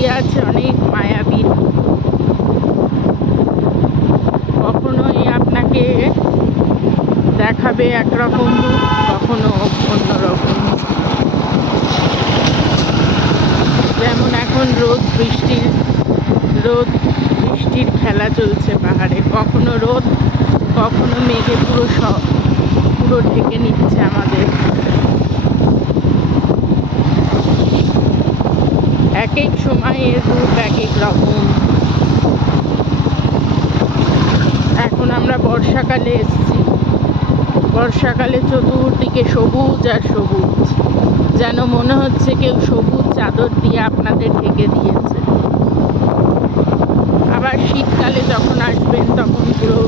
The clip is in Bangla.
দাঁড়িয়ে আছে অনেক মায়াবী। কখনোই আপনাকে দেখাবে একরকম রূপ, কখনো অন্যরকম। যেমন এখন রোদ বৃষ্টির খেলা চলছে পাহাড়ে, কখনো রোদ কখনো মেঘে পুরো ঢেকে নিচ্ছে আমাদের। এক এক সময়ের রূপ এক এক রকম। এখন আমরা বর্ষাকালে এসেছি, বর্ষাকালে চতুর্দিকে সবুজ আর সবুজ, যেন মনে হচ্ছে কেউ সবুজ চাদর দিয়ে আপনাদের ঢেকে দিয়েছে। আবার শীতকালে যখন আসবেন তখন পুরো